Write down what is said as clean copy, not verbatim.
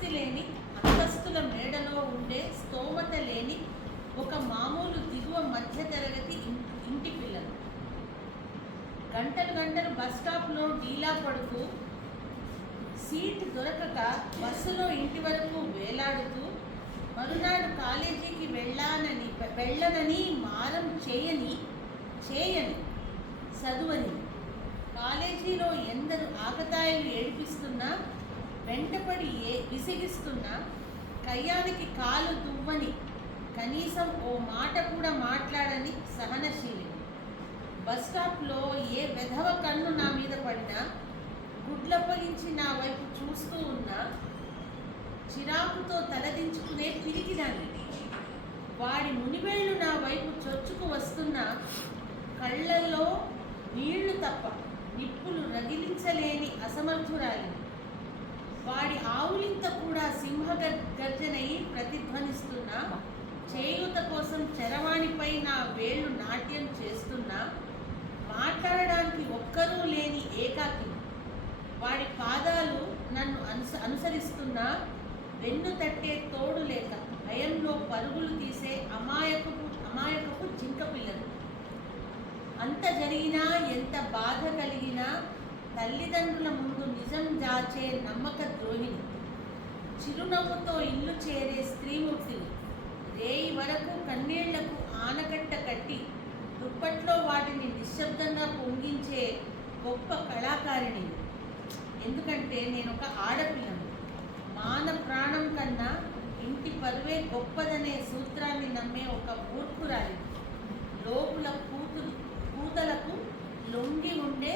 ఆస్తి లేని, అంతస్తుల మేడలో ఉండే స్తోమత లేని ఒక మామూలు దిగువ మధ్యతరగతి ఇంటి పిల్లలు. గంటలు గంటలు బస్ స్టాప్లో డీలా పడుతూ, సీట్ దొరకక బస్సులో ఇంటి వరకు వేలాడుతూ, మరునాడు కాలేజీకి వెళ్ళనని మారం చేయని చదువని, కాలేజీలో ఎందరు ఆకతాయిలు ఏడిపిస్తున్నా, వెంటపడి విసిగిస్తున్నా, కయ్యానికి కాలు దువ్వని, కనీసం ఓ మాట కూడా మాట్లాడని సహనశీలి. బస్ స్టాప్లో ఏ వెధవ కన్ను నా మీద పడినా, గుడ్లప్పగించి నా వైపు చూస్తూ ఉన్నా, చిరాకుతో తలదించుకునే పిరికిదాన్ని. వాడి మునివేళ్లు నా వైపు చొచ్చుకు వస్తున్నా, కళ్ళల్లో నీళ్లు తప్ప నిప్పులు రగిలించలేని అసమర్థురాలిని. వాడి ఆవులింత కూడా సింహ గర్జనయి ప్రతిధ్వనిస్తున్నా, చేయూత కోసం చరవాణిపై నా వేళ్లు నాట్యం చేస్తున్నా, మాట్లాడడానికి ఒక్కరూ లేని ఏకాకి. వాడి పాదాలు నన్ను అనుసరిస్తున్నా, వెన్ను తట్టే తోడు లేక భయంలో పరుగులు తీసే అమాయకపు జింక పిల్లలు. అంత జరిగినా, ఎంత బాధ కలిగినా, తల్లిదండ్రుల ముందు నిజం దాచే నమ్మక ద్రోహిని. చిరునవ్వుతో ఇల్లు చేరే స్త్రీమూర్తిని. రేయి వరకు కన్నీళ్లకు ఆనకట్ట కట్టి దుప్పట్లో వాటిని నిశ్శబ్దంగా పొంగించే గొప్ప కళాకారిణి. ఎందుకంటే నేను ఒక ఆడపిల్లను. మాన ప్రాణం కన్నా ఇంటి పరువే గొప్పదనే సూత్రాన్ని నమ్మే ఒక మూర్ఖురాలి. లోపుల కూతలకు లొంగి ఉండే